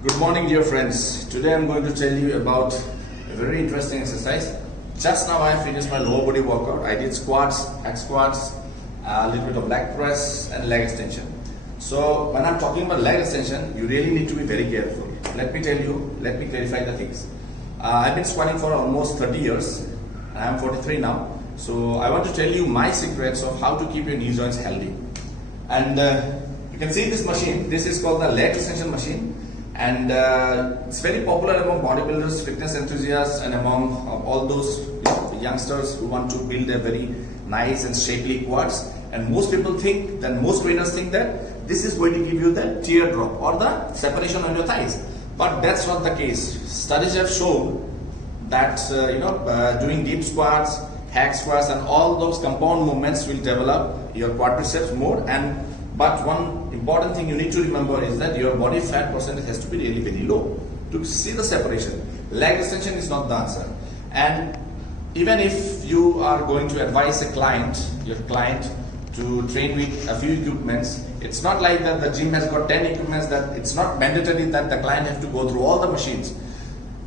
Good morning, dear friends. Today I'm going to tell you about a very interesting exercise. Just now I finished my lower body workout. I did squats, hack squats, a little bit of leg press and leg extension. So when I'm talking about leg extension, you really need to be very careful. Let me clarify the things. I've been squatting for almost 30 years. I'm 43 now. So I want to tell you my secrets of how to keep your knee joints healthy. And you can see this machine. This is called the leg extension machine. And it's very popular among bodybuilders, fitness enthusiasts, and among all those youngsters who want to build a very nice and shapely quads. And most people think that, most trainers think that this is going to give you the teardrop or the separation on your thighs. But that's not the case. Studies have shown that doing deep squats, hack squats, and all those compound movements will develop your quadriceps more. But one important thing you need to remember is that your body fat percentage has to be really very low to see the separation. Leg extension is not the answer. And even if you are going to advise your client to train with a few equipments, it's not like that the gym has got 10 equipments, that it's not mandatory that the client have to go through all the machines.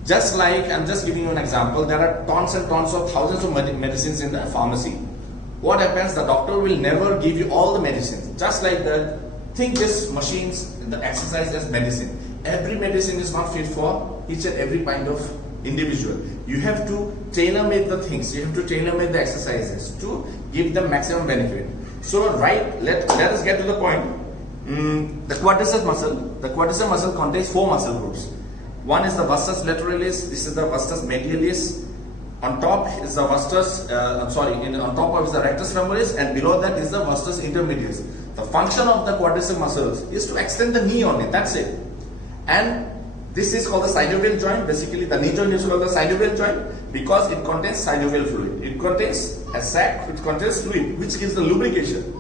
Just like, I'm just giving you an example, there are tons and tons of thousands of medicines in the pharmacy. What happens, the doctor will never give you all the medicines. Just like that, think this machines, the exercise as medicine. Every medicine is not fit for each and every kind of individual. You have to tailor-make the things, you have to tailor-make the exercises to give them maximum benefit. So let us get to the point. The quadriceps muscle contains 4 muscle groups. One is the vastus lateralis, this is the vastus medialis. On top is the vastus, on top of is the rectus femoris, and below that is the vastus intermedius. The function of the quadriceps muscles is to extend the knee only, that's it. And this is called the synovial joint. Basically, the knee joint is called the synovial joint because it contains synovial fluid. It contains a sac, which contains fluid, which gives the lubrication.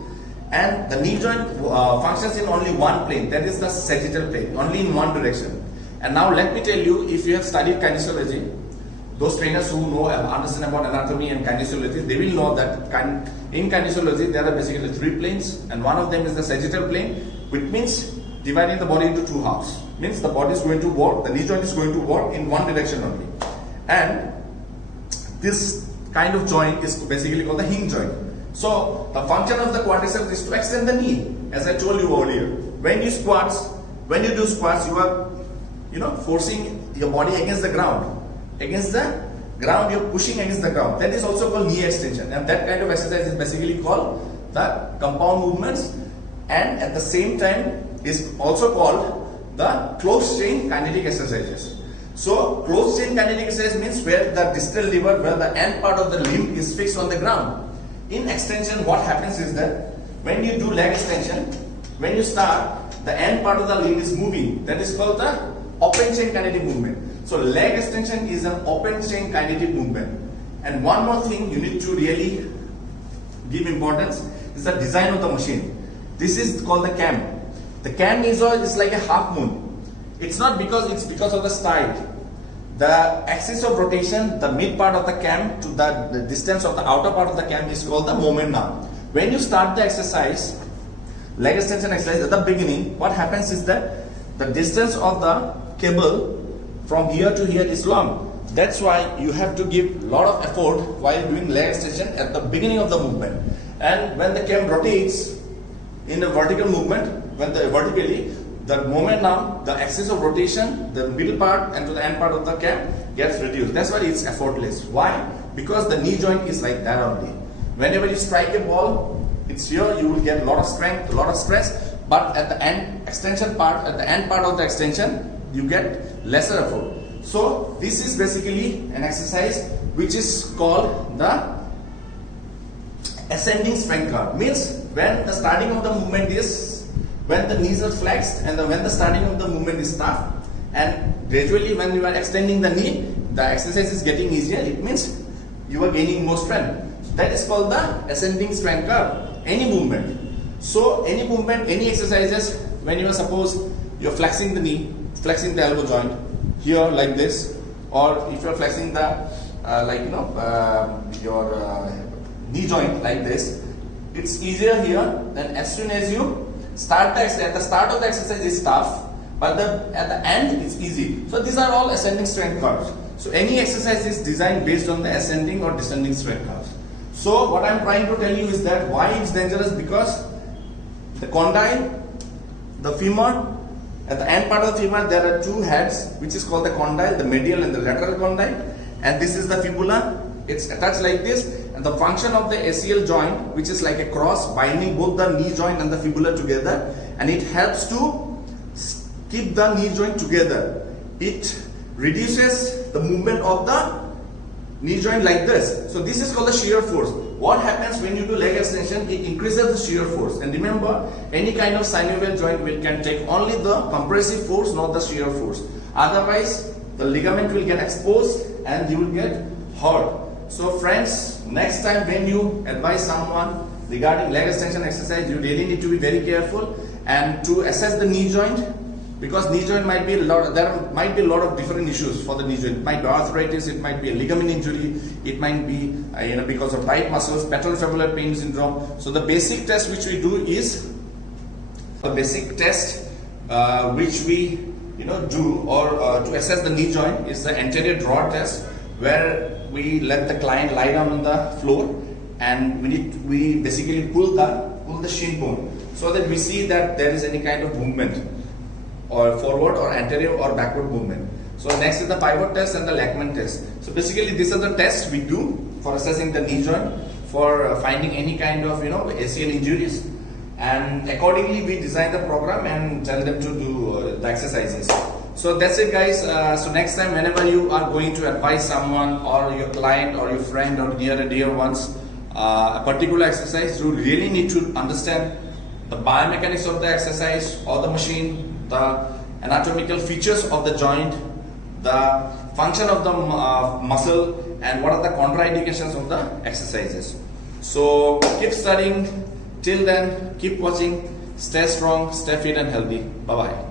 And the knee joint functions in only one plane, that is the sagittal plane, only in one direction. And now let me tell you, if you have studied kinesiology, those trainers who know understand about anatomy and kinesiology, they will know that in kinesiology there are basically 3 planes, and one of them is the sagittal plane, which means dividing the body into 2 halves. Means the body is going to work, the knee joint is going to work in one direction only. And this kind of joint is basically called the hinge joint. So the function of the quadriceps is to extend the knee, as I told you earlier. When you do squats, you are forcing your body against the ground. Against the ground, you're pushing against the ground. That is also called knee extension, and that kind of exercise is basically called the compound movements, and at the same time is also called the closed chain kinetic exercises. So closed chain kinetic exercise means where the distal lever, where the end part of the limb is fixed on the ground. In extension, what happens is that when you do leg extension, when you start, the end part of the limb is moving. That is called the open chain kinetic movement. So leg extension is an open chain kinetic movement. And one more thing you need to really give importance is the design of the machine. This is called the cam. The cam is like a half moon. It's not because of the style. The axis of rotation, the mid part of the cam to the distance of the outer part of the cam is called the moment arm. When you start the exercise, leg extension exercise, at the beginning, what happens is that the distance of the cable from here to here is long. That's why you have to give a lot of effort while doing leg extension at the beginning of the movement. And when the cam rotates in a vertical movement, vertically, the moment arm, the axis of rotation, the middle part and to the end part of the cam gets reduced. That's why it's effortless. Why? Because the knee joint is like that only. Whenever you strike a ball, it's here, you will get a lot of strength, a lot of stress, but at the end part of the extension, you get lesser effort. So this is basically an exercise which is called the ascending strength curve. Means when the starting of the movement is, when the knees are flexed and when the starting of the movement is tough, and gradually when you are extending the knee, the exercise is getting easier. It means you are gaining more strength. That is called the ascending strength curve. Any movement. So any movement, any exercises, when you are you're flexing the knee, flexing the elbow joint here like this, or if you're flexing the your knee joint like this, it's easier here. Then as soon as you start the exercise, at the start of the exercise is tough, but at the end it's easy. So these are all ascending strength curves. So any exercise is designed based on the ascending or descending strength curves. So what I'm trying to tell you is that why it's dangerous, because the condyle, the femur, at the end part of the femur there are two heads which is called the condyle, the medial and the lateral condyle, and this is the fibula. It's attached like this, and the function of the ACL joint, which is like a cross binding both the knee joint and the fibula together, and it helps to keep the knee joint together. It reduces the movement of the knee joint like this. So this is called the shear force. What happens when you do leg extension? It increases the shear force. And remember, any kind of synovial joint can take only the compressive force, not the shear force. Otherwise, the ligament will get exposed and you will get hurt. So friends, next time when you advise someone regarding leg extension exercise, you really need to be very careful and to assess the knee joint, because knee joint might be there might be a lot of different issues for the knee joint. It might be arthritis, it might be a ligament injury, it might be because of tight muscles, patellofibular pain syndrome. So the basic test which we do is which we do to assess the knee joint is the anterior draw test, where we let the client lie down on the floor and we basically pull the shin bone so that we see that there is any kind of movement, or forward or anterior or backward movement. So next is the pivot test and the Lachman test. So basically these are the tests we do for assessing the knee joint, for finding any kind of ACL injuries, and accordingly we design the program and tell them to do the exercises. So that's it guys. So next time whenever you are going to advise someone or your client or your friend or near and dear ones a particular exercise, you really need to understand the biomechanics of the exercise or the machine, the anatomical features of the joint, the function of the muscle, and what are the contraindications of the exercises. So keep studying. Till then, keep watching. Stay strong, stay fit and healthy. Bye bye.